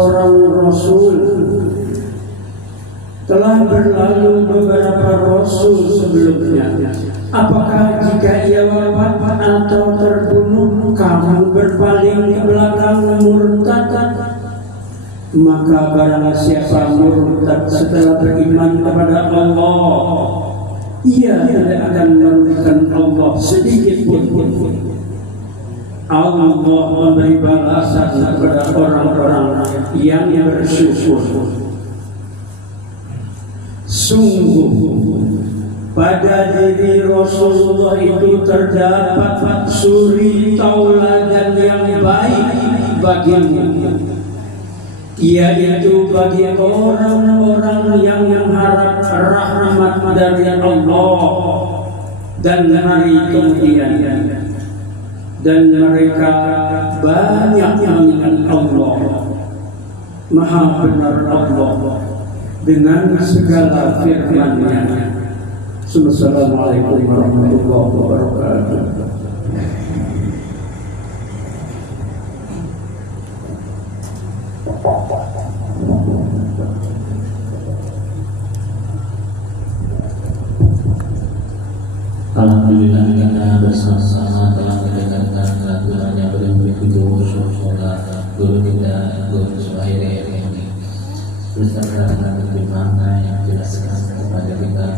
seorang Rasul. Telah berlalu beberapa Rasul sebelumnya. Apakah jika ia wafat atau terbunuh, kamu berpaling ke belakang murtad? Maka barang siapa murtad setelah beriman kepada Allah, ia tidak akan merugikan Allah sedikit pun. Allah memberi balasan kepada orang-orang yang bersyukur. Sungguh pada diri Rasulullah itu terdapat suri tauladan yang baik bagimu, yaitu bagi orang-orang yang mengharap rahmat dari Allah dan hari kemudian, dan mereka banyak mengingat Allah. Maha benar Allah dengan segala firman-Nya. Assalamualaikum warahmatullahi wabarakatuh. Alhamdulillah kita bersama-sama telah mendengarkan aturan yang berikut sholat guru kita, Guru Suhairi ini beserta dengan makna yang dijelaskan kepada kita.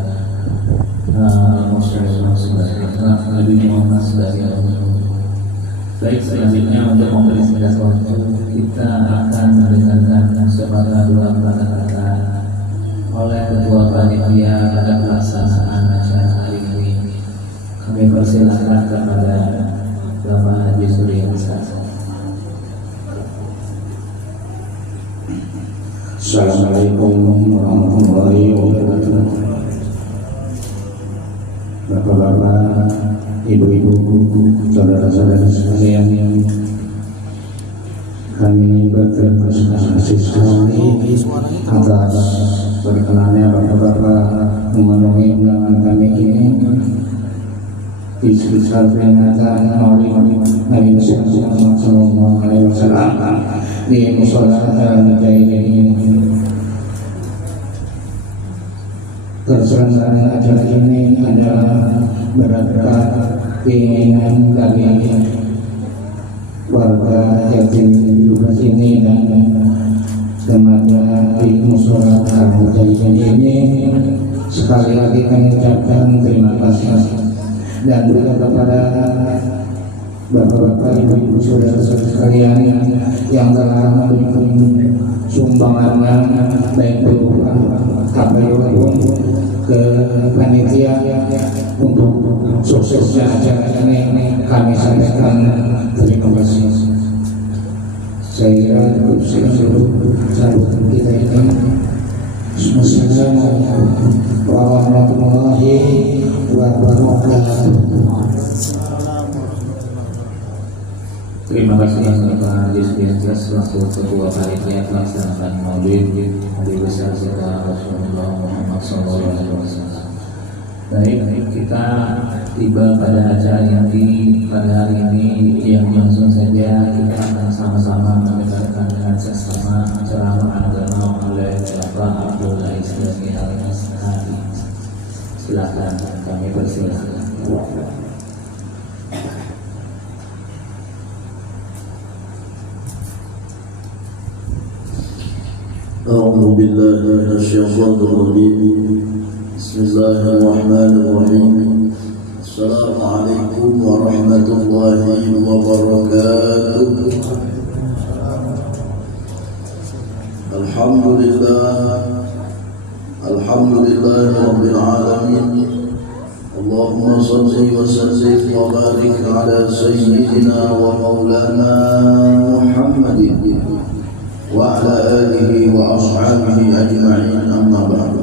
Lebih Muhammad sebagai baik, selanjutnya untuk mempersingkat waktu kita akan mendengarkan sepatah dua kata-kata oleh Ketua Panitia pada pelaksanaan acara hari ini. Kami persilahkan kepada Bapak Haji Suryansa. Assalamualaikum warahmatullahi wabarakatuh. Bapak-bapak, ibu-ibu, saudara-saudara sekalian, kami berterima kasih sekali atas berkenannya bapak-bapak memenuhi undangan kami ini di sebesar peringatan Maulid Nabi Muhammad SAW di Mushola Al-Mujahidin ini. Terselenggaranya acara ini adalah berkat keinginan dari warga Jatim di sini dan temannya di Mushola Al-Mujahidin ini. Sekali lagi kami ucapkan terima kasih, dan juga kepada bapak-bapak, ibu-ibu, saudara-saudara sekalian yang telah memberikan sumbangan baik berupa apapun ke panitia untuk suksesnya acara ini. Kami sampaikan terima kasih. Saya kira cukup seluruh sambutan kita ini. Assalamualaikum warahmatullahi wabarakatuh. Terima kasih kepada Yusuf selaku Ketua Panitia Pelaksanaan Maulid Nabi besar kita Rasulullah Muhammad SAW. Baik, kita tiba pada acara yang pada hari ini yang langsung saja kita akan sama-sama mendengarkan dengan sesama ceramah agama oleh Bapak Abdullah Islami Al-Mas'adi. Silakan, kami persilakan. أعوذ بالله من الشيطان الرجيم بسم الله الرحمن الرحيم السلام عليكم ورحمة الله وبركاته الحمد لله رب العالمين اللهم صل وسلم وبارك على سيدنا ومولانا محمد وعلى آله وأصحابه أجمعين أما بعد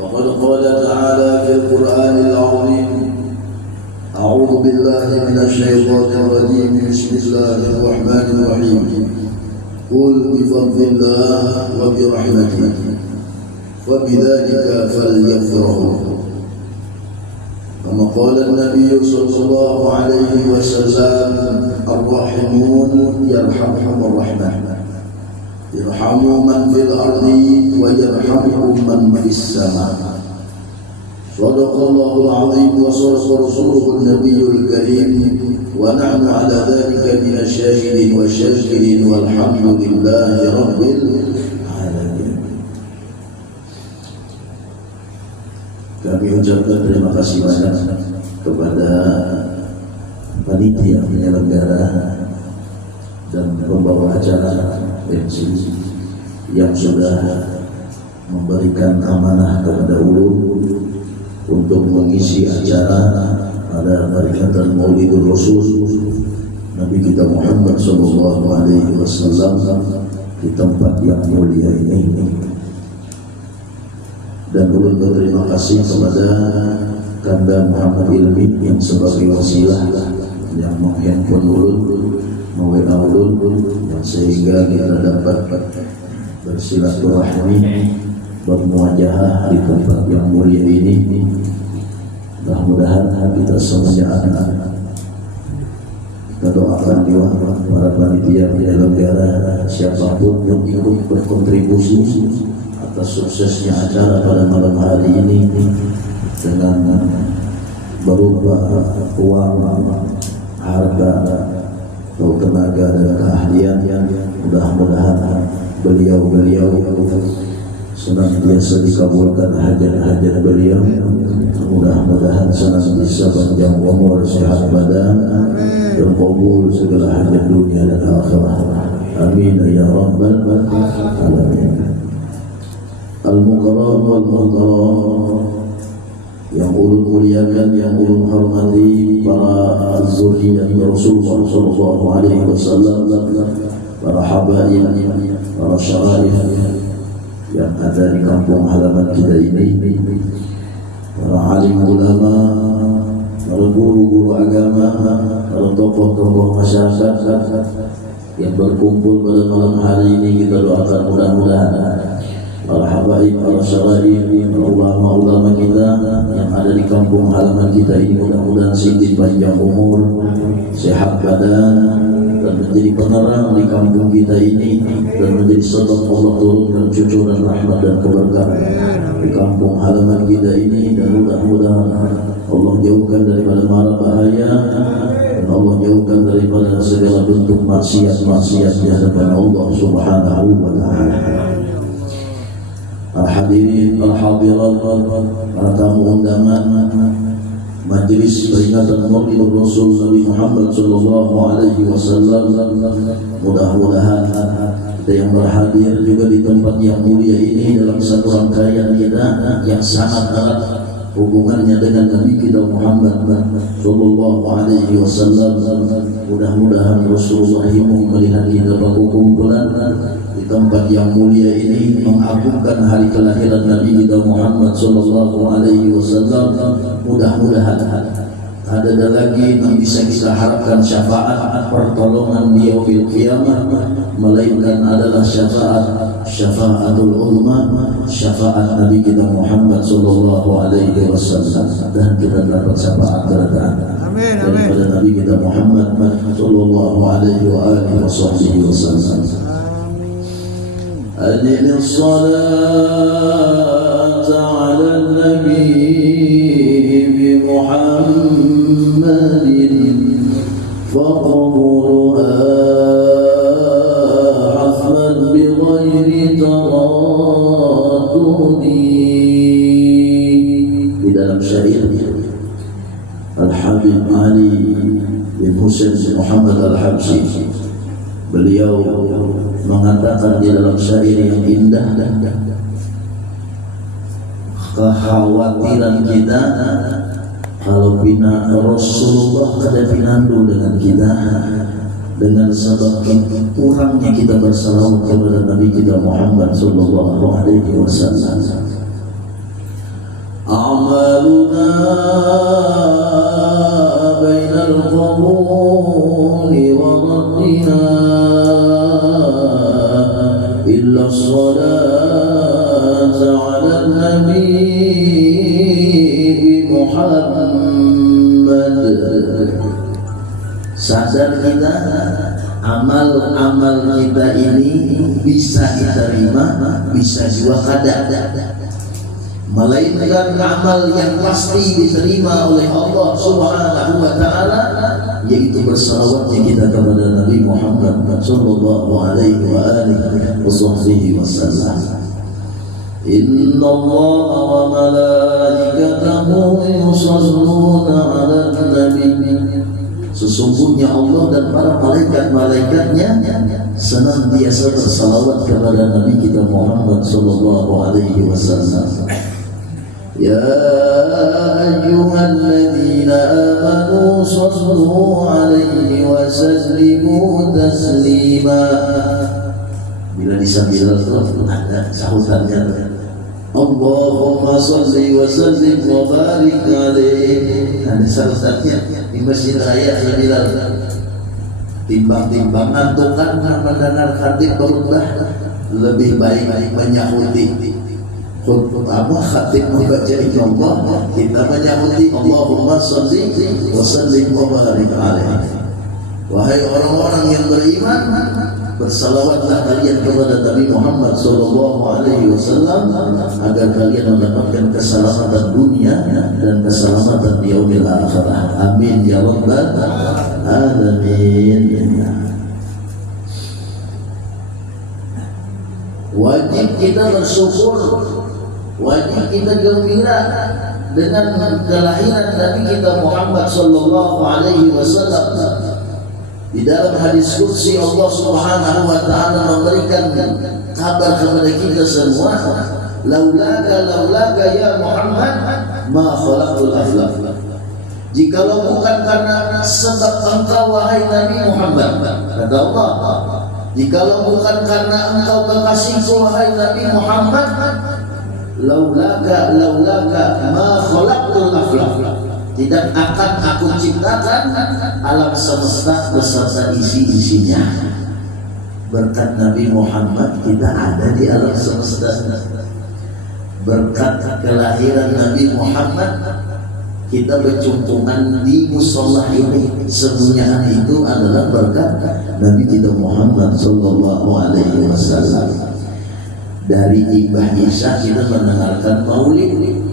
وقد قال تعالى في القرآن العظيم أعوذ بالله من الشيطان الرجيم بسم الله الرحمن الرحيم قل بفضل الله وبرحمته فبذلك فليفرحوا كما قال النبي صلى الله عليه وسلم الراحمون يرحمهم الرحمن irhamu man fil ardi wa yarhamkum man fis sama. Shadaqallahul azim wa sadaqa rasuluhun nabiyyul karim wa nahnu ala dhalika minasyahidin wa syakirin walhamdulillahi rabbil alamin. Kami ucapkan terima kasih banyak kepada panitia penyelenggara dan pembawa acara MC yang sudah memberikan amanah kepada ulun untuk mengisi acara pada peringatan Maulidul Rasul Nabi kita Muhammad sallallahu alaihi wasallam di tempat yang mulia ini. Dan ulun berterima kasih kepada Kanda Muhammad Ilmi yang sebagai wasilah yang menghandphone ulun, meng-WA ulun, yang sehingga kita dapat bersilaturahmi, bermuajahah di tempat yang mulia ini. Mudah-mudahan kita semuanya akan kita doakan juga para panitia penyelenggara siapapun yang ikut berkontribusi atas suksesnya acara pada malam hari ini dengan berupa uang, harta, atau tenaga dan keahlian. Mudah-mudahan beliau-beliau senantiasa dikabulkan hajat-hajat beliau. Mudah-mudahan senantiasa panjang umur, sehat badan, dan kabul segala hajat dunia dan akhirat. Amin ya rabbal alamin. Al-Mukarram wal-Muhtaram, yang ulun muliakan, yang ulun hormati, para zuriyat Rasulullah sallallahu alaihi wasallam, para habaib, para syaraif yang ada di kampung halaman kita ini, para alim ulama, para guru-guru agama, para tokoh-tokoh masyarakat yang berkumpul pada malam hari ini. Kita doakan mudah-mudahan para habaib, para syaraif, para ulama-ulama kita yang ada di kampung halaman kita ini, mudah-mudahan siti panjang umur, sehat badan, dan menjadi penerang di kampung kita ini, dan menjadi sebab Allah turunkan cucuran rahmat dan keberkahan di kampung halaman kita ini. Dan mudah-mudahan Allah jauhkan daripada mara bahaya, dan Allah jauhkan daripada segala bentuk maksiat-maksiat di hadapan Allah Subhanahu wa ta'ala. Al-hadirin, al-hadirat, para tamu undangan Majlis peringatan Maulidul Rasul Nabi Muhammad sallallahu alaihi wasallam, mudah-mudahan kita yang berhadir juga di tempat yang mulia ini dalam satu rangkaian kita yang sangat erat hubungannya dengan Nabi kita Muhammad sallallahu alaihi wasallam. Mudah-mudahan Rasulullah melihat kita berkumpulan di tempat yang mulia ini mengagungkan hari kelahiran Nabi kita Muhammad sallallahu alaihi wasallam. Mudah-mudahan ada lagi yang bisa kita harapkan syafaat pertolongan di yaumil qiyamah, melainkan adalah syafaatul ulama, syafaat Nabi kita Muhammad sallallahu alaihi wasallam, dan kita dapat syafaat daripada Nabi kita Muhammad sallallahu alaihi wa alihi wasallam. Adil salat ala nabi Muhammadin faqbuluha hafman bighairi taraddudi. Di dalam syair Al-Habib Ali bin Husain bin Muhammad Al-Habsyi, beliau mengatakan di dalam syair yang indah, kekhawatiran kita kalau bina Rasulullah kada pinandu dengan kita, dengan sebab kurangnya kita bersalawat kepada Nabi kita Muhammad sallallahu alaihi wasallam. A'maluna bainal qabuli wa raddina illa salat ala nabi Muhammad. Sadar kita amal-amal kita ini bisa diterima, bisa juga kada. Melainkan amal yang pasti diterima oleh Allah Subhanahu wa taala, yaitu bersalawatnya kita kepada Nabi Muhammad sallallahu alaihi wa alihi wasallam. Inna Allah wa malaikatahu yusalluna 'alan nabi. Sesungguhnya Allah dan para malaikat-malaikatnya senantiasa bersalawat kepada Nabi kita Muhammad sallallahu alaihi wasallam. Ya ayyuhalladzina amanu sallu alaihi wa sallimu taslima. Bila disambil ada sahutannya, Allahumma salli wa sallim wa barik alaihi. Ada sahutannya di Masjid Raya Bilal. Timbang-timbang ngantukan mendengar khatib khutbah, lebih baik menyahuti khutbah khatib membaca Allah, kita menyahuti Allahumma salli wa sallim wa barik alaihi. Wahai orang-orang yang beriman, bersalawatlah kalian kepada Nabi Muhammad sallallahu alaihi wasallam agar kalian mendapatkan keselamatan dunia dan keselamatan di yaumil akhirah. Amin ya rabbal alamin. Wajib kita bersyukur, wajib kita gembira dengan kelahiran Nabi kita Muhammad sallallahu alaihi wasallam. Di dalam hadis qudsi Allah Subhanahu wa taala memberikan kabar kepada kita semua, laulaka ya Muhammad ma khalaqtul aflaq. Jikalau bukan karena sebab engkau wahai Nabi Muhammad, kata Allah, jikalau bukan karena engkau kekasihku wahai Nabi Muhammad, laulaka ma khalaqtul aflaq. Tidak akan aku ciptakan alam semesta beserta isi-isinya. Berkat Nabi Muhammad kita ada di alam semesta. Berkat kelahiran Nabi Muhammad kita bercumpungan di musola ini. Semuanya itu adalah berkat Nabi kita Muhammad sallallahu alaihi wasallam. Dari Ibah Isya kita mendengarkan maulid.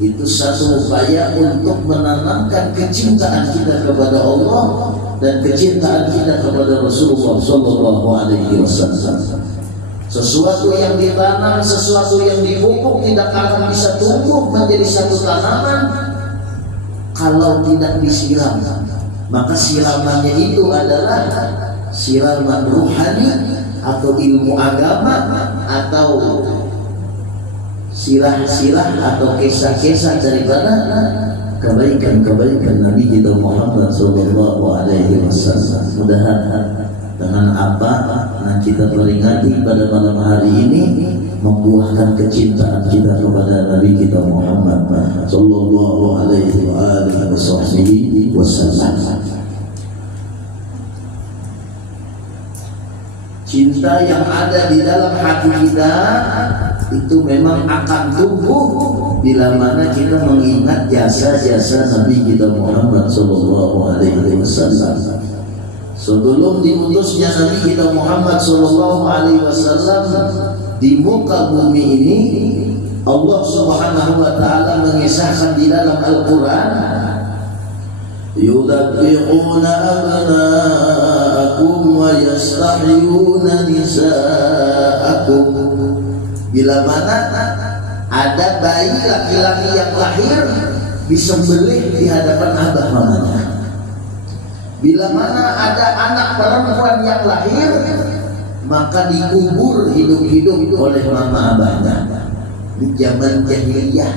Itu satu upaya untuk menanamkan kecintaan kita kepada Allah dan kecintaan kita kepada Rasulullah sallallahu alaihi wasallam. Sesuatu yang ditanam, sesuatu yang dipupuk tidak akan bisa tumbuh menjadi satu tanaman kalau tidak disiram. Maka siramannya itu adalah siraman ruhani atau ilmu agama atau sirah-sirah atau kisah-kisah daripada kebaikan-kebaikan Nabi kita Muhammad sallallahu alaihi wasallam. Mudah-mudahan dengan apa yang kita peringati pada malam hari ini membuahkan kecintaan kita kepada Nabi kita Muhammad sallallahu alaihi wasallam. Cinta yang ada di dalam hati kita itu memang akan tumbuh bila mana kita mengingat jasa-jasa Nabi kita Muhammad sallallahu alaihi wasallam. Sebelum diutusnya Nabi kita Muhammad sallallahu alaihi wasallam di muka bumi ini, Allah Subhanahu wa taala mengisahkan di dalam Al-Qur'an, yudabbihuna abna'akum wa yastahyuna nisa'akum. Bila mana ada bayi laki-laki yang lahir disembelih di hadapan abah mamanya. Bila mana ada anak perempuan yang lahir maka dikubur hidup-hidup oleh mama abahnya. Di zaman jahiliyah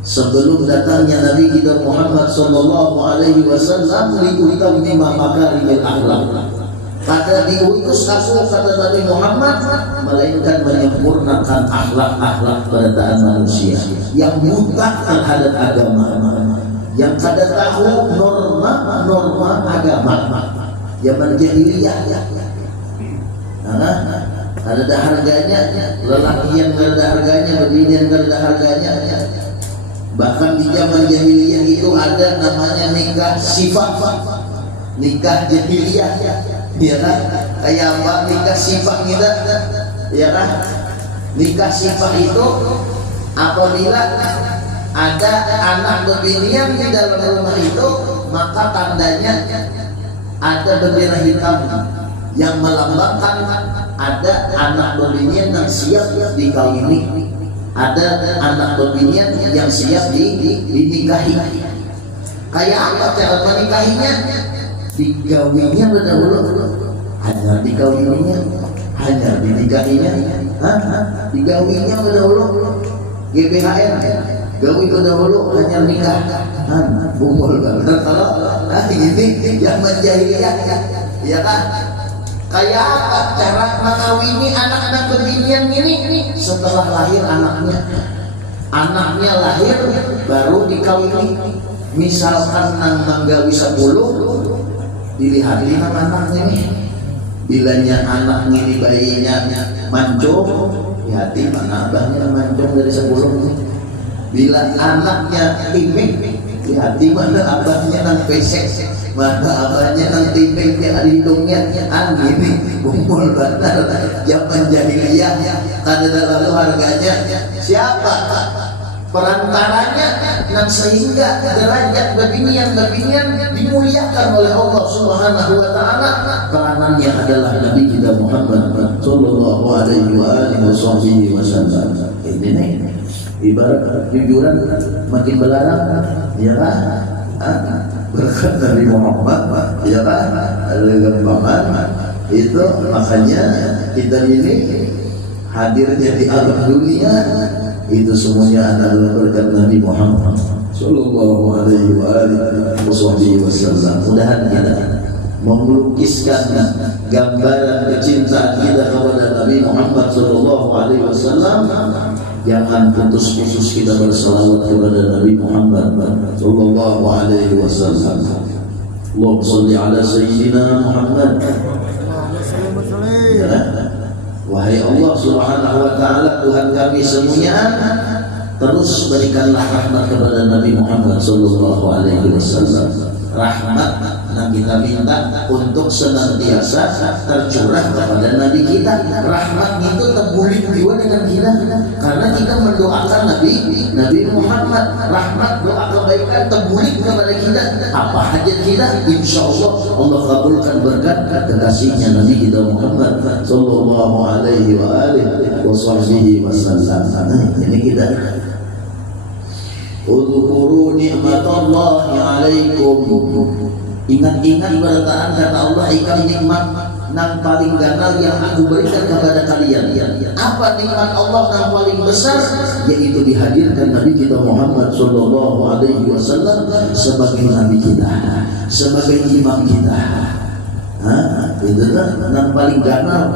sebelum datangnya Nabi kita Muhammad sallallahu alaihi wasallam, liutammima makarimil akhlaq. Kata diutus aku, kata Nabi Muhammad, melainkan menyempurnakan akhlak-akhlak peredaran manusia yang buta terhadap agama, yang kada tahu norma-norma agama. Zaman jahiliyah, ada harganya, lelaki yang ada harganya, begini yang ada harganya. Bahkan di zaman jahiliyah itu ada namanya nikah sifah, nikah jahiliyah. ya kan? Kayak apa nikah sifah kita, ya kan? Nikah sifah itu apabila ada anak bebinian di dalam rumah itu, maka tandanya ada bendera hitam yang melambangkan ada anak bebinian yang siap dikawini, ada anak bebinian yang siap dinikahi. Kayak apa cara menikahinya? Digawinya berdahulu, hanya dikawininya, hanya dinikahinya, digawinya berdahulu, GBHN, gawi berdahulu hanya nikah, bumul banget kalau ini zaman jahiliyah, ya kan? Kayak apa cara mengawini anak-anak bebinian ini? Setelah lahir anaknya lahir baru dikawini. Misalkan nang manggawi 10, dilihat anaknya nih. Bilanya anaknya ini bayinya mancung, hati mana abahnya mancung dari 10 nih. Bila anaknya timik, hati mana abahnya nang pesek, mana abahnya nang timik yang ada hidungnya. Gini kumpul benar zaman jahiliyah. Kada lalu harganya siapa perantaranya, dan sehingga derajat bebinian dimuliakan oleh Allah Subhanahu wa taala. Peranannya adalah Nabi kita Muhammad sallallahu alaihi wasallam. Ini nih ibarat jujuran makin belarang, ya kan? Berkat Nabi Muhammad, ya kan? Ada gambaran itu, makanya kita ini hadirnya di alam dunia itu semuanya adalah berkat Nabi Muhammad sallallahu alaihi wasallam. Mudahan kita melukiskan gambaran kecintaan kita kepada Nabi Muhammad sallallahu alaihi wasallam. Jangan putus-putus kita berselawat kepada Nabi Muhammad sallallahu alaihi wasallam. Allahumma shalli ala sayyidina Muhammad. Ya. Wahai Allah Subhanahu wa taala, Tuhan kami semuanya, terus berikanlah rahmat kepada Nabi Muhammad sallallahu alaihi wasallam. Rahmat yang kita minta untuk senantiasa tercurah kepada Nabi kita. Rahmat itu terbulik jiwa dengan kita, karena kita mendoakan Nabi Muhammad. Rahmat doa kebaikan terbulik kepada kita. Apa hajat kita, insya Allah kabulkan berkat kekasihnya Nabi kita Muhammad sallallahu alaihi wasallam. Ini kita udhkuru ni'matallahi alaikum. Ingat-ingat bertaan kata Allah, ikan nikmat yang paling ganal yang aku berikan kepada kalian. Apa nikmat Allah yang paling besar? Yaitu dihadirkan Nabi kita Muhammad sallallahu alaihi wasallam sebagai Nabi kita, sebagai imam kita. Itulah yang paling ganal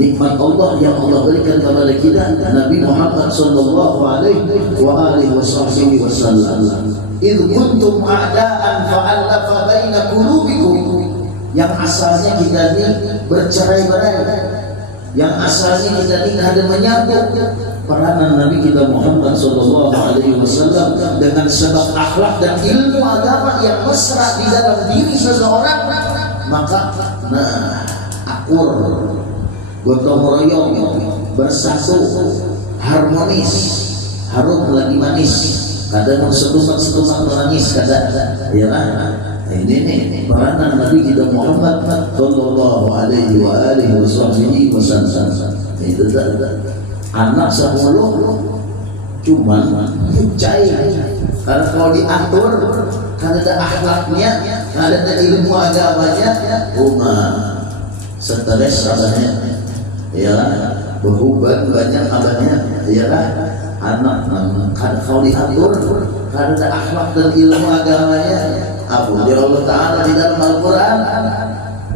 nikmat Allah yang Allah berikan kepada kita, Nabi Muhammad sallallahu alaihi wasallam. Idh kuntum a'da'an fa'alafa baina qulubikum. Yang asalnya kita ini bercerai-berai, yang asalnya kita ini ada menyatu. Peranan Nabi kita Muhammad sallallahu alaihi wasallam dengan sebab akhlak dan ilmu agama yang mesra di dalam diri seseorang, maka akur, gotong royong, bersatu, harmonis, harum lagi manis. Kadang setumak menangis, kadang ya kan? Ini nih peranan Nabi kita Muhammad sallallahu alaihi wasallam. Itu anak 10 cuman cair. Karena kalau diatur, karena ada akhlaknya, karena ada ilmu agamanya, stres abahnya, ya beruban banyak abahnya, ya anak kalau diatur, karena ada akhlak dan ilmu agamanya. Abu ya Allah Ta'ala di dalam Al-Quran,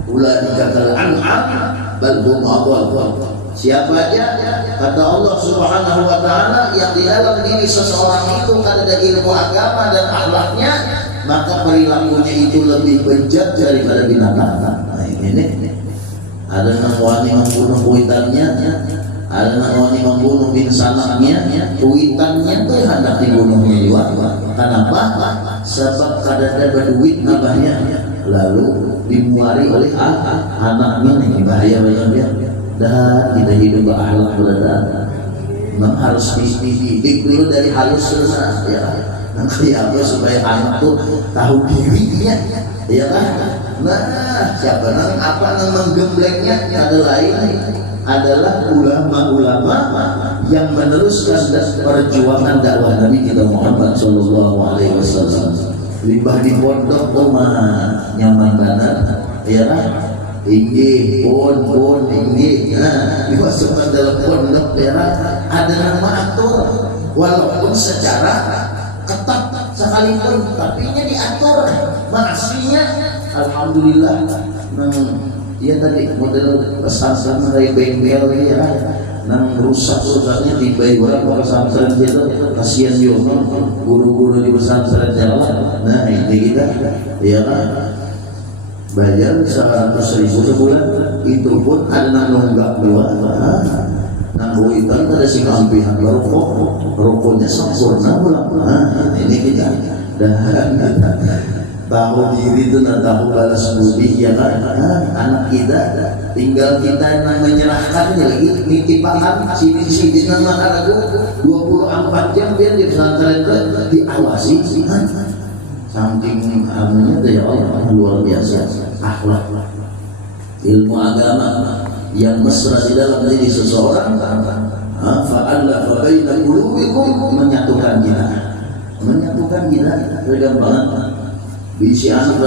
ulaika kal an'am bal hum adall. Siapa aja kata Allah Subhanahu wa taala yang di dalam diri seseorang itu ada ilmu agama dan akhlaknya, maka perilakunya itu lebih bejat daripada binatang. Nah, ini ada yang wani membunuh kuitannya, ada yang wani membunuh bin sanaknya, kuitannya itu hendak dibunuhnya juga. Kenapa? Sebab kadang-kadang berduit nabahnya, lalu dimuari oleh anaknya nih, bahaya dia dan kita hidup berakhlak beradab. Memang harus dididik dulu dari halus sana ya. Nanti apa supaya anak tuh tahu dirinya ya kan. Nah siapa nang apa nang menggemblengnya ada lain adalah ulama-ulama yang meneruskan perjuangan dakwah Nabi kita Muhammad sallallahu alaihi wasallam. Limbah di pondok tuh mah nyaman banget ya kan. Tinggi, pun tinggi. Nah, dimasukkan dalam pondok ya ada nama atur walaupun secara ketat sekalipun tapi nya diatur masihnya alhamdulillah. Iya tadi model pesantren dari bengkel ya nang rusaknya tiba-tiba orang pesantren itu kasihan juga guru-guru di pesantren jalan. Nah ini kita ya kan bayar 100.000 sebulan itu pun ada nunggak dua nang huitan ada si kampihan rokoknya sempurna pulang. Nah ini kita dan tahu diri itu dan tahu balas budi ya kan. Anak kita tinggal kita yang menyerahkannya lagi nitipakan sini nama aku 24 jam biar di pesantren diawasi kan. Saking anunya tuh ya Allah luar biasa akhlak ilmu agama yang mesra di dalam diri seseorang. Fa'alla fabaina qulubikum menyatukan kita beda banget. Bisi anak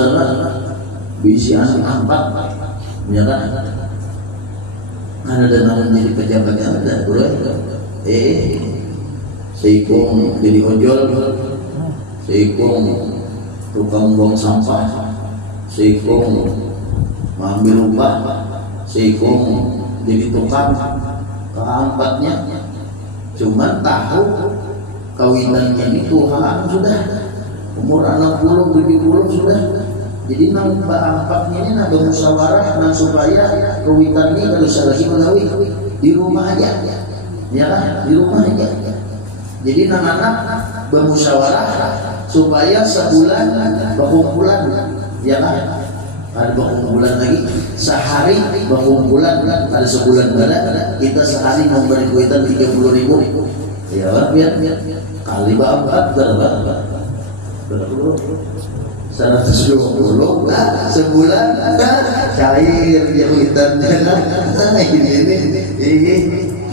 bisi anak empat ya kan ada nama jadi pejabatnya ada bro seikung jadi ojol seikung tukang buang sampah, seikung mengambil upah, seikung jadi tukang keempatnya. Cuman tahu kawinannya ini Tuhan sudah umur 60, 70 sudah. Jadi nambah empatnya ini nambah musyawarah dan supaya kawinan ini kalau lagi mengawin di rumah aja, ya kan? Di rumah aja. Jadi anak-anak bermusyawarah supaya sebulan berkumpulan ya kan ada berkumpulan lagi sehari berkumpulan ada sebulan ada kita sehari memberi kuitan 30.000 ya kan biar kali berapa berapa 120 sebulan cair ya kuitannya ini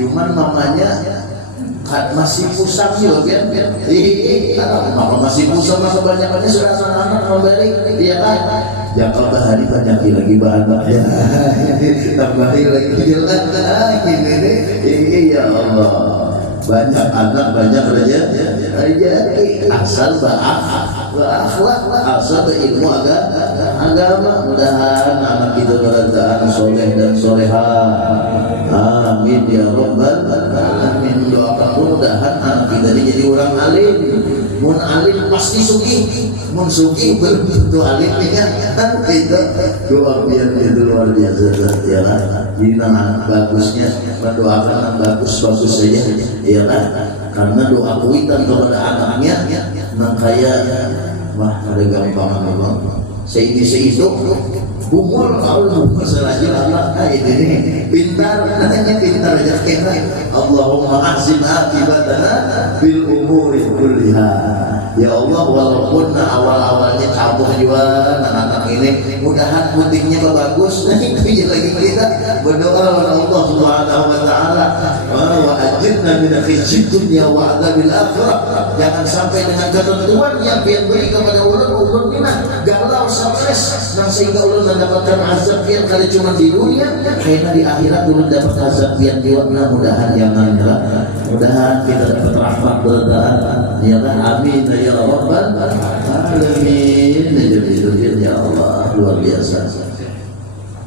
cuman mamanya masih pusang juga kan maka masih pusang maka banyak-banyak sudah anak-anak memberi iya kan jangka bahari banyak lagi bahan-bahan tambahin lagi ini ya Allah banyak anak banyak rezeki asal berakhlak asal berilmu agama. Mudahan anak kita berada soleh dan soleha amin ya rabbal alamin. Doakan mudahan anak kita ini jadi orang alim. Mun alim pasti sugih, mun sugih belum tentu alim ya kan. Itu doa biar itu luar biasa ya kan. Jadi anak bagusnya mendoakan yang bagus saja ya kan. Karena doa kuitan kepada anaknya nang kaya wah ada gampang memang itu bumul Allah masalahnya Allah ini pintar katanya pintar aja kena Allahumma ahsin akibatana bil umuri kulliha ya Allah walaupun awal-awalnya campur juga anak-anak ini mudahan putingnya bagus itu lagi kita berdoa kepada Allah Subhanahu wa taala wa ajirna min khizyid dunya wa adzabil akhirah. Jangan sampai dengan ketentuan yang pian beri kepada ulun galau stres dan sehingga ulun mendapatkan azab pian kali cuma di dunia karena di akhirat ulun dapat azab pian juga. Mudahan jangan ya mudahan kita dapat rahmat berdoa ya amin ya rabbal alamin. Ya Allah luar biasa.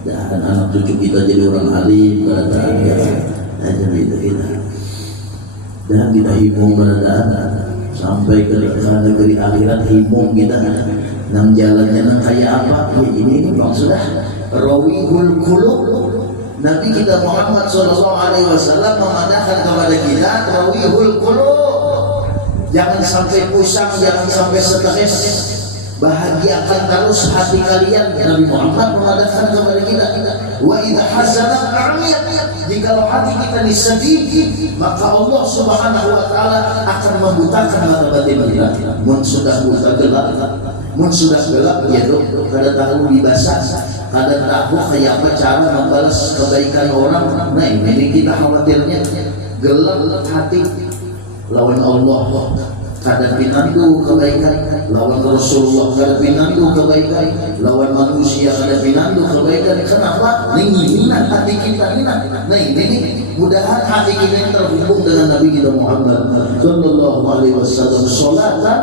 Dan anak cucu kita jadi orang alim berada ya jadi itu kita dan kita himung berada sampai ke negeri akhirat himung kita nang jalannya nang kayak apa ya ini bang sudah rawihul qulub. Nabi kita Muhammad SAW memandangkan kepada kita rawihul qulub, jangan sampai pusang, jangan sampai stres. bahagiakan terus hati kalian. Nabi Muhammad mengatakan kepada kita, wa idza hazana amiyat, jika hati kita disedih, maka Allah Subhanahu wa taala akan membutakan mata batin kita. Mun sudah buta gelap, mun sudah gelap ya dok, kada tahu dibasah, kada tahu kayak apa cara membalas kebaikan orang. Nah ini kita khawatirnya gelap hati lawan Allah, kada pinandu kebaikan, lawan Rasulullah kada pinandu kebaikan, lawan manusia kada pinandu kebaikan. Kenapa? Minat hati kita minat. Nah ini mudahan hati kita yang terhubung dengan Nabi kita Muhammad sallallahu alaihi wasallam. Salatan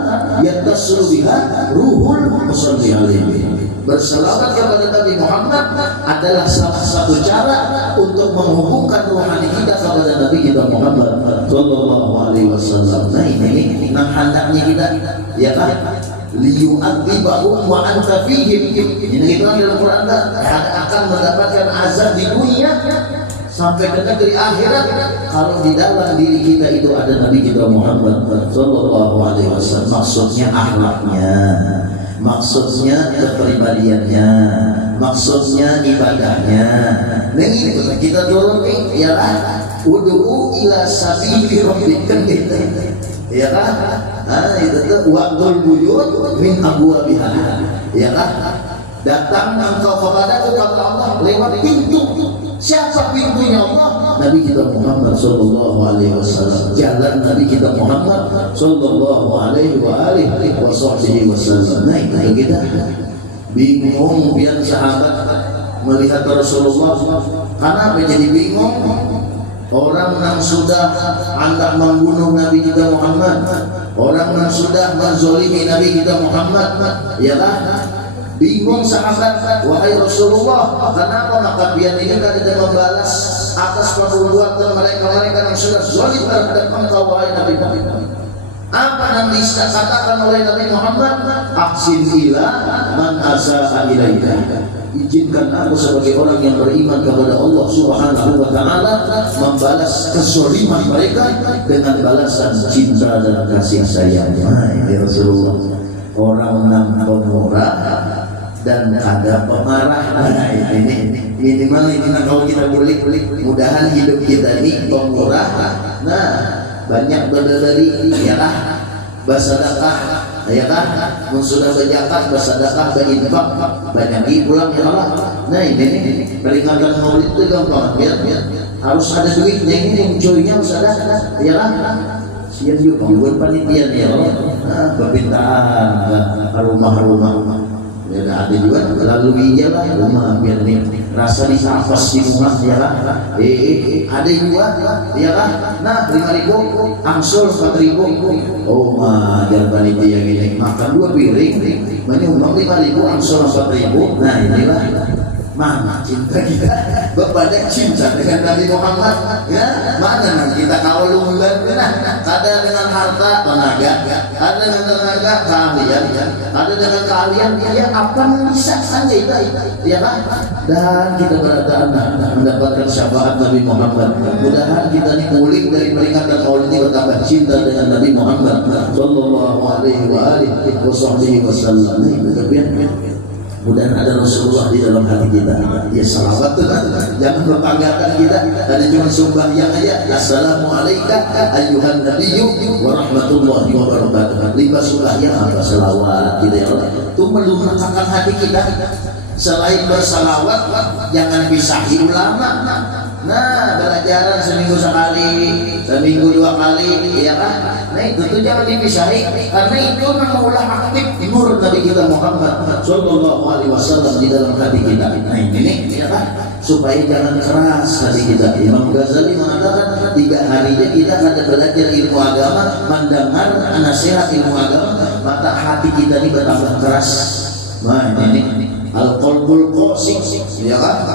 yatasru biha ruhul musalli alaihi. Berselawat kepada Nabi Muhammad adalah salah satu cara untuk menghubungkan rohani kita kepada Nabi kita Muhammad sallallahu alaihi wasallam. Nah ini hendaknya kita ya kan liyu'adzibahum wa anta fihim. Ini kita dalam Quran akan mendapatkan azab di dunia sampai ke negeri akhirat kalau di dalam diri kita itu ada Nabi kita Muhammad sallallahu alaihi wasallam. Maksudnya akhlaknya, maksudnya kepribadiannya, maksudnya ibadahnya. Nah ini kita turun nih ya kan, ud'u ila sabili rabbika gitu. Ya kan? Nah, itu tuh waqtul buyut min abwabiha. Ya kan? Datang engkau kepadaku kata Allah lewat pintu. Siapa pintunya Allah? Nabi kita Muhammad sallallahu alaihi wasallam. Jalan Nabi kita Muhammad sallallahu alaihi wasallam. Nah, itu kita bingung biar sahabat melihat Rasulullah. Karena menjadi bingung. Orang yang sudah hendak membunuh Nabi kita Muhammad, orang yang sudah menzalimi Nabi kita Muhammad, ya kan? Bingung sahabat, wahai Rasulullah, kenapa maka biar ini tidak membalas atas perbuatan mereka yang sudah zalim terhadap engkau wahai Nabi Muhammad? Apa yang bisa katakan oleh Nabi Muhammad? Aksin ila man asaa ilaika. Izinkan aku sebagai orang yang beriman kepada Allah Subhanahu wa taala membalas kezaliman mereka dengan balasan cinta dan kasih sayang. Nah, ini Rasulullah. Orang yang pemurah dan ada pemarah. Nah, ini minimal ini kalau kita boleh mudahan hidup kita ini pemurah. Nah, banyak berdari ya lah, bersedekah ya kan, sudah berzakat, bersedekah, berinfak, banyak pulang ya Allah. Nah ini peringatan Maulid itu gampang, biar harus ada duitnya, ini munculnya harus ada ya kan. Sian juga buat panitia ya Allah. Nah, permintaan rumah-rumah ya ada juga lalu iya lah rumah biar nih rasa disafas di rumah ya kan. Ada juga ya kan. Nah 5.000 angsul 4.000. Oh mah jangan panitia gini makan 2 piring menyumbang 5.000 angsul 4.000. Nah inilah mana cinta kita kepada cinta dengan Nabi Muhammad ya. Mana kita kawal bulan ada dengan harta tenaga, ada dengan tenaga keahlian, ada dengan keahlian ya apa yang bisa saja itu ya kan. Dan kita berada mendapatkan syafaat Nabi Muhammad. Mudah-mudahan kita nih pulih dari peringatan Maulid ini bertambah cinta dengan Nabi Muhammad sallallahu alaihi wasallam. Mudah ada Rasulullah di dalam hati kita. Ya salawat itu kan. Jangan membanggakan kita. Ada cuma sembahyang aja. Assalamualaikum ayyuhan nabiyyu wa rahmatullahi wa barakatuh. Lima sembahyang apa salawat kita ya Allah. Itu melunakkan hati kita. Selain bersalawat, jangan pisahi ulama. Nah, belajaran seminggu sekali, seminggu 2 kali, ya kan? Nah itu tuh jangan dipisahi, karena itu mengulah aktif nur Nabi kita Muhammad sallallahu alaihi wasallam di dalam hati kita. Nah ini, ya kan? Supaya jangan keras hati kita. Imam Ghazali mengatakan 3 harinya kita kada belajar ilmu agama, mendengar nasihat ilmu agama, maka hati kita ini bertambah keras. Nah ini al-qalbul qasih, ya kan?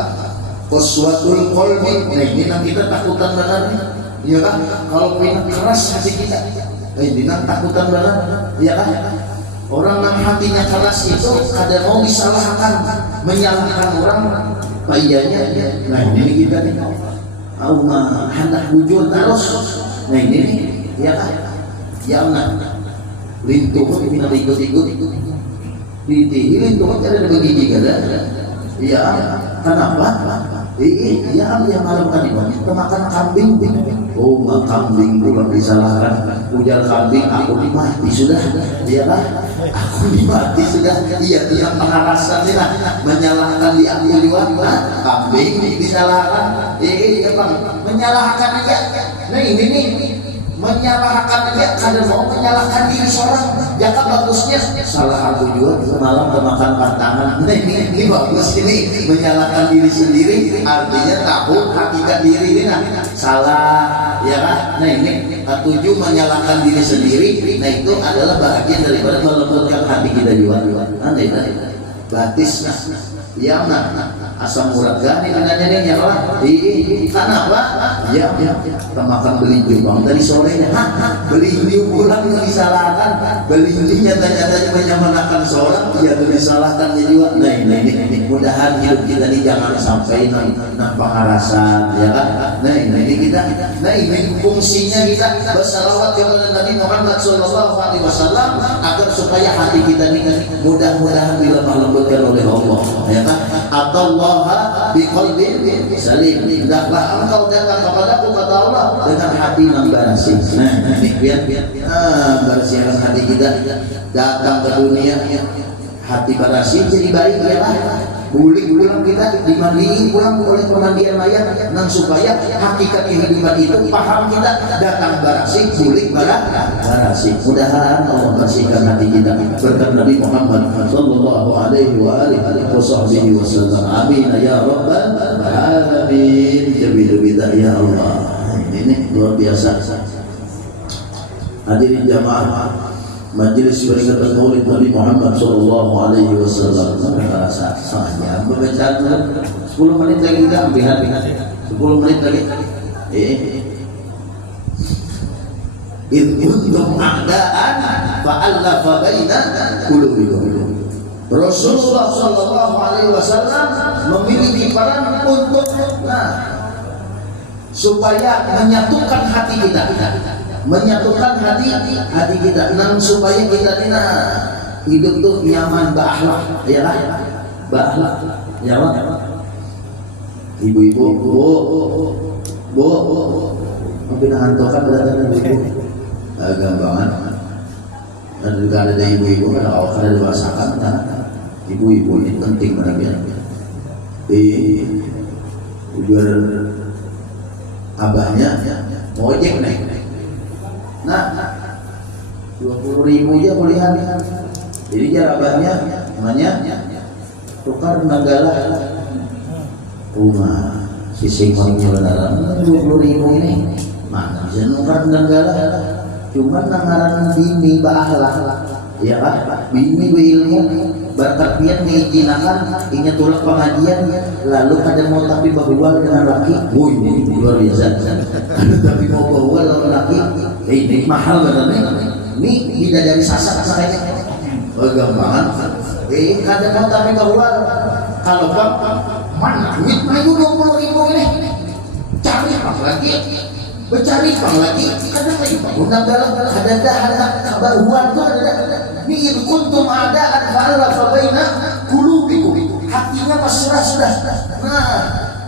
Qaswatul qalbi. Nah ini nang kita takutan benar ya kan. Kalau pengen keras hati kita ini nang takutan benar ya kan. Orang nang hatinya keras itu kada mau disalahkan, menyalahkan orang payahnya. Nah ini kita nih Allah hendak bujur terus. Nah ini ya kan. Ya Allah lintuh ini ikut Ditihilin tuh kan ada begini kan? Iya, kenapa? Iya, yang malam tadi makan kambing. Oh, kambing bukan disalahkan. Ujar kambing, aku dimati sudah. Iyalah, aku dimati sudah. Iya, itu yang pengarasan lah, menyalahkan di aku juga. Kambing disalahkan. Iya bang, menyalahkan aja. Nah ini nih. Menyalahkan aja, kadang mau menyalahkan diri seorang. Jangan bagusnya salah aku juga malam kemakan pantangan. Nah ini bagus ini menyalahkan diri sendiri, artinya tahu hakikat diri ini salah, ya kan? Nah ini ketujuh menyalahkan diri sendiri. Nah itu adalah bagian daripada melembutkan hati kita juga. Nanti batis ya asam urat gani katanya nih ya Allah. Kenapa? Ya makan belinju bang dari sorenya. Belinju pulang yang disalahkan. Belinju nyata-nyatanya menyamanakan seorang, ya itu disalahkan juga. Nah ini mudahan hidup kita ini jangan sampai pengharasan, ya kan? Nah ini kita, nah ini fungsinya kita bersalawat kepada Nabi Muhammad SAW agar supaya hati kita ini mudah-mudahan dilemah lembutkan oleh Allah, ya kan? Atallaha biqalbin salim. Hendaklah engkau datang kepadaku, kata Allah, dengan hati yang bersih. Nah, ini biar bersihkan hati kita. Datang ke dunia hati bersih jadi baik, ya lah. Boleh pulang kita dimandiin pulang oleh pemandian mayat, dan supaya hakikat kehidupan itu paham kita datang bersih, boleh bersih. Mudahan Allah bersihkan hati kita berkat Nabi Muhammad sallallahu alaihi wa alihi wasallam. Amin ya rabbal alamin. Jabilah ya Allah. Ini luar biasa. Hadirin jamaah majelis peringatan Maulid Nabi Muhammad sallallahu alaihi wasallam. Saya membaca 10 menit lagi kita lihat 10 menit lagi. In kuntum a'daan fa'allafa baina qulubikum. Rasulullah sallallahu alaihi wasallam memiliki peran untuk supaya menyatukan hati kita. Menyatukan hati kita, supaya kita hidup tuh nyaman, berakhlak, ya lah, berakhlak, ya lah. Ibu-ibu, bu, mungkin hantokan berada ibu, gampangan. Dan juga ada ibu-ibu, ada dewasa kan, ibu-ibu ini penting banget. Tujuan abahnya mau ojek naik. Nah, 20.000 aja kuliah. Jadi jarabannya namanya tukar Nanggala rumah sisi konjuran 20.000 ini mana bisa tukar Nanggala, cuma nangaran bini bahala, ya kan? Bini berilmu berkat pian mengizinakan inya tulak pengajian, lalu kada mau tapi bahwa dengan laki, ini luar biasa. Tapi mau bahwa lawan laki, ini mahal katanya. Ini tidak dari sasak saya. Gampangan. Kada mau tapi bahwa kalau bang mana duit mayu 20.000 ini, cari apa lagi? Bercari apa lagi? Kada lagi bangunan dalam ada kabaruan tuh ada. Ini kuntum ada fa'alafa baina qulubikum. Hatinya masrah sudah. Nah,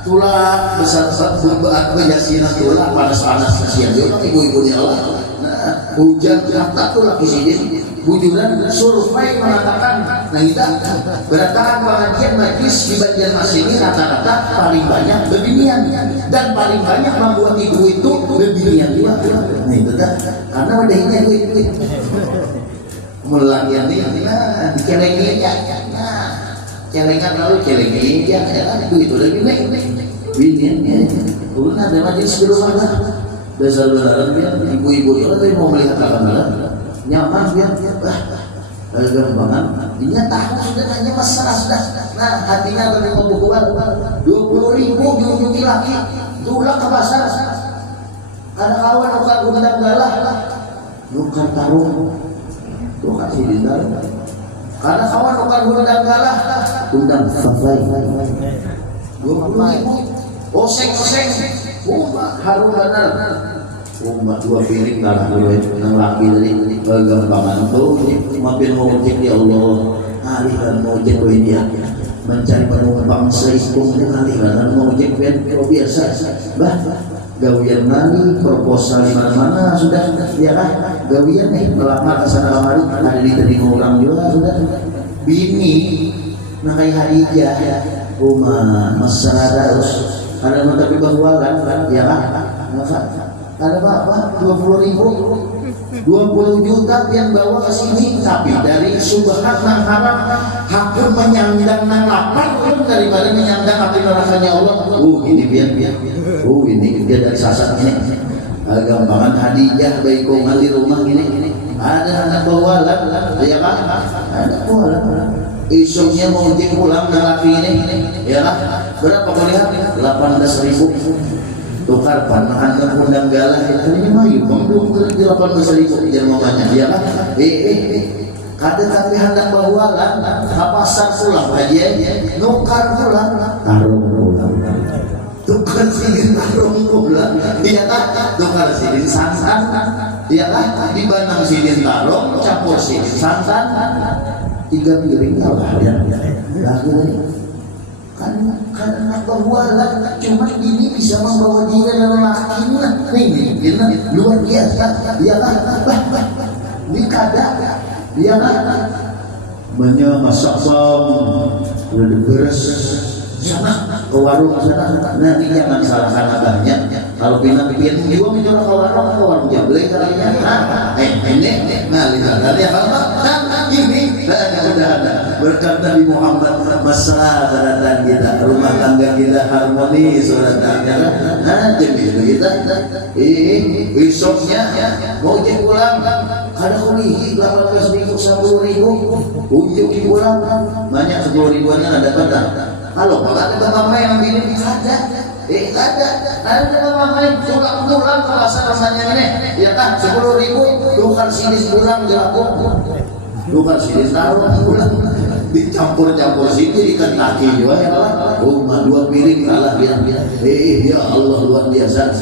tulang besar-besar berjasinan tulang panas-panas kasihan juga ibu-ibu ni Allah. Nah, hujan kata tulang di sini. Bujuran survei mengatakan, nah kita berdatangan pengajian majlis di Banjarmasin ini rata-rata paling banyak bebinian, dan paling banyak membuat ibu itu bebinian juga. Nah itu kan karena wadahnya itu melatihan ini, nah dicelengin ya, nah celengan lalu celengin ya, itu lebih binian. Turun ada majlis di rumah lah, dasar beneran dia ibu-ibu itu tapi mau melihat akan nyaman biar gampangan dia tahu sudah hanya masalah sudah. Nah hatinya tadi mau bukuan 20.000 diunjungi laki tulang ke pasar, ada kawan ukar undang galah nukar tarung tuh kasih di dalam, karena kawan ukar undang galah undang fafai 20.000 oseng harum benar. Umat 2 piring kalah dulu nang laki tadi gampangan tuh mampir mau cek ya Allah aliran mau ojek ini ya, mencari penumpang seikung aliran mau ojek kalau biasa, bah gawian nani proposal di mana-mana sudah, ya kan? Gawian nih melamar kesana kemari ada di terima orang juga sudah. Bini nah kayak Hadijah rumah mesra terus ada mau tapi bahwalan ya kan? Ada apa? 20.000 20 juta yang bawa ke sini, tapi dari subhat nang haram hakun menyandang nang lapar daripada menyandang api nerakanya Allah. Ini biar ini dia dari sasat ini gampangan Hadijah baik kongan di rumah ini ada anak bawalan ya kan, ada bawalan isuknya mau ojek pulang nang laki ini ya kan, berapa kau lihat 18.000 tukar panahan ke undang galah ini mah yuk belum kerja 18.000 jangan mamanya dia kan kada tapi hendak bawalan ke pasar pulang aja nukar pulang tarung pulang tukar silin tarung pulang dia kan tukar silin santan dia kan dibanang silin tarung campur silin santan 3 piring lah ya karena bawalan cuma ini bisa membawa dia dalam lakinya ini luar biasa ya kan ini kada ya kan masak udah beres sana ke warung sana nanti jangan salahkan abahnya kalau pindah pikiran juga mencoba ke warung jambelai kalinya ini lihat ya apa ini udah ada berkat Nabi Muhammad mesra daratan kita rumah tangga kita harmoni saudaranya jadi kita besoknya mau ojek pulang ada kuliah 18.000 10.000 ujung pulang banyak 10.000-nya ada pada kalau ada bapak yang bilang ada bapak pulang ke rasanya ini ya kan 10.000 tukar sini pulang dilakukan bukan sini taruh pulang dicampur-campur situ ikan kaki juga ya Allah rumah 2 piring kalah dia ya Allah luar biasa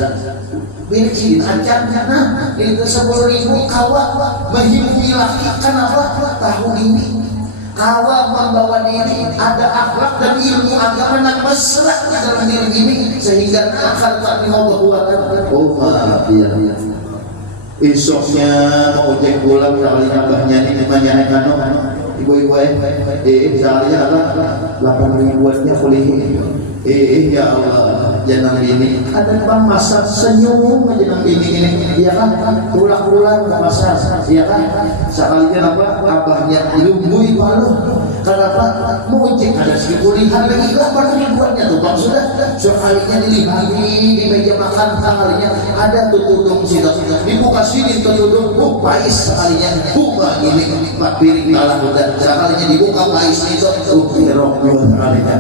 piring sini acarnya nah itu 10.000 kawat menghidupi laki kenapa tahun ini kawat membawa diri ada akhlak dan ilmu agama yang mesra dalam diri ini sehingga akan tak mau berbuat iya isoknya mau ojek pulang misalnya abahnya ini namanya kano ibu-ibu misalnya apa 8.000-nya kuliah ya Allah jangan ini ada bang masak senyum aja ini ya kan pulang-pulang masak ya kan sekalinya apa abahnya lumbui malu kenapa mau ojek ada 1.000 lagi 8.000-nya tuh bang sudah sekalinya dilihat di meja makan sekalinya ada tutudung situ dibuka sini tutudung pais sekalinya buka ini 4 piring kalah udah sekalinya dibuka pais itu kerok 2 sekalinya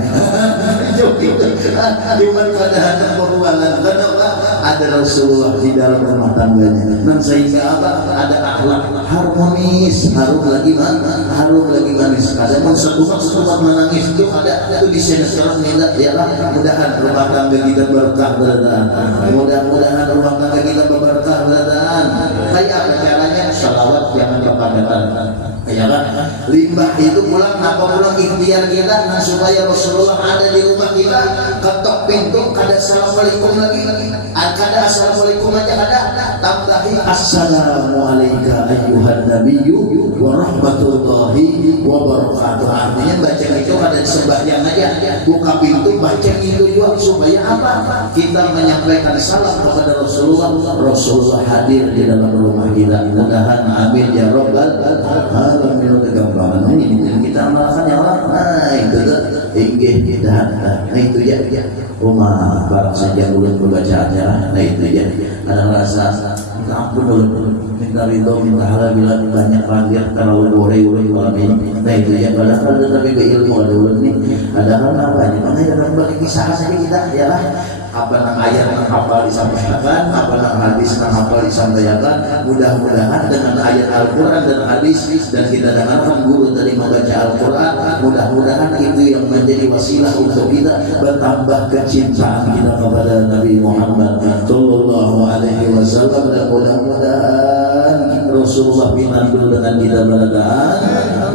cuman pada anak perbualan kenapa ada Rasulullah di dalam rumah tangganya dan sehingga apa ada akhlak harmonis harum lagi manis kadang sebuah menangis itu ada itu di sinetron minta ya lah mudahan rumah tangga kita berkah beradaan mudah-mudahan rumah tangga kita berkah beradaan kayak apa caranya salawat jangan kepadatan ya kan limbah itu pulang ikhtiar kita nah supaya Rasulullah ada di rumah kita ketok pintu kada assalamualaikum lagi kada assalamualaikum aja kada tambahi assalamualaikum ayyuhan nabiyyu wa rahmatullahi wa barakatuh artinya baca itu kada sembahyang aja buka pintu baca itu juga supaya apa kita menyampaikan salam kepada Rasulullah hadir di dalam rumah kita mudahan amin ya rabbal alamin kegampangan ini kita amalkan ya Allah itu inggih kita itu ya rumah barang saja ulun membaca acara itu ya ada rasa ampun ulun minta ridho minta halal bila banyak ranggir terlalu boleh malam ini itu ya padahal tapi berilmu ada ulun nih ada hal apa aja mana yang balik kisah saja kita ya lah apa nang ayat nang hafal disampaikan apa nang hadis nang hafal disampaikan mudah-mudahan dengan ayat Al-Quran dan hadis dan kita dengarkan guru tadi membaca Al-Quran mudah-mudahan itu yang menjadi wasilah untuk kita bertambah kecintaan kita kepada Nabi Muhammad sallallahu alaihi wasallam dan mudah-mudahan Rasulullah pinandul dengan kita balagaan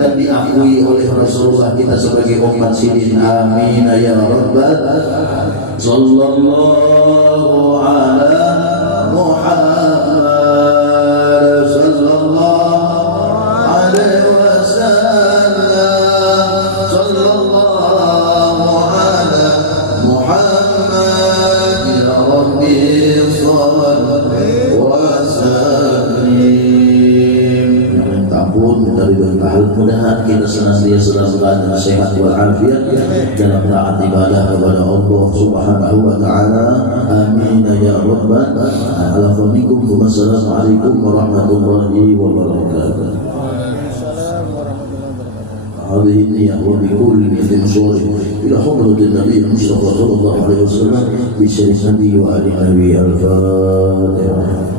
dan diakui oleh Rasulullah kita sebagai umat sidin. Amin ya rabbal alamin. Sallallahu ala Muhammad sallallahu alaihi wasallam. Sallallahu ala Muhammad ya rabbi salli wa sallim. Minta ampun, minta ridho ta'ala. Mudah-mudahan kita senantiasa dalam keadaan sehat walafiat dalam taat ibadah kepada Allah Subhanahu wa taala. Amin ya rabbal alamin. Wassalamualaikum warahmatullahi wabarakatuh. هذه النية وبكل نية صالح إلى حضرة النبي المصطفى صلى الله عليه وسلم بشرف النبي وآل النبي. الفاتحة.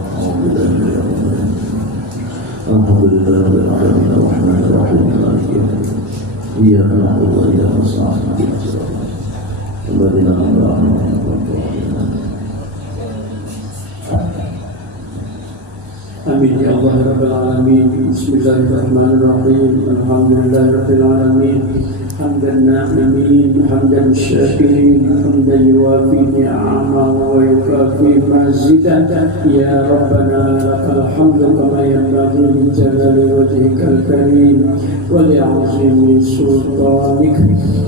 الحمد لله رب العالمين الرحمن الرحيم مالك يوم الدين إياك نعبد وإياك نستعين اهدنا الصراط الذين أنعمت عليهم غير المغضوب عليهم. Amin ya Allah Rabbal Alamin. Bismillahirrahmanirrahim. Alhamdulillahirabbil alamin. Hamdan na'imin, hamdan syakirin, hamdan yuwafi ni'amahu wa yukafi mazidah. Ya Rabbana lakal hamdu kama yanbaghi li jalali wajhikal karim wa li'azimi sultanik.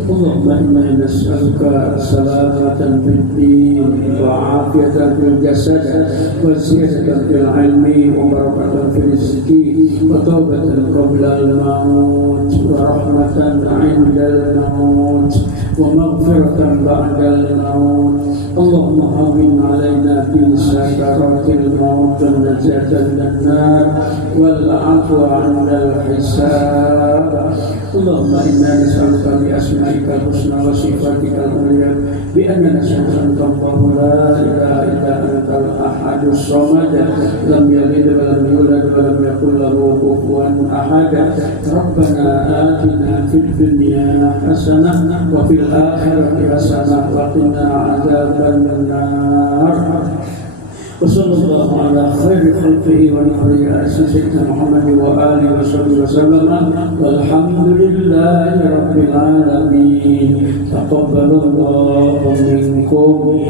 Allahumma inna nas'aluka salamatan fid din wa afiyatan fil jasad wa ziyadatan fil ilmi wa barakatan fil rizqi wa taubatan qabla al-maut wa rahmatan 'inda al-maut wa maghfiratan ba'da al-maut. Allahumma hawwin 'alaina fi sakaratil maut wa najatan minan nar wal 'afwa 'inda al-hisab. Allahumma inna nas'aluka bi asma'ika al-husna wa sifatika al-'ulya bi anna nas'aluka Allahu la ilaha illa antal ahadus samad lam yalid wa lam yulad wa lam yakul lahu kufuwan ahad. Rabbana atina fid dunya hasanah wa fil akhirati hasanah wa qina adzaban nar. Wassallallahu ala khairi khalqihi wa nabiyyi sayyidina Muhammad wa alihi wa sahbihi wasallam. Walhamdulillahi rabbil alamin. Taqabbalallahu minkum.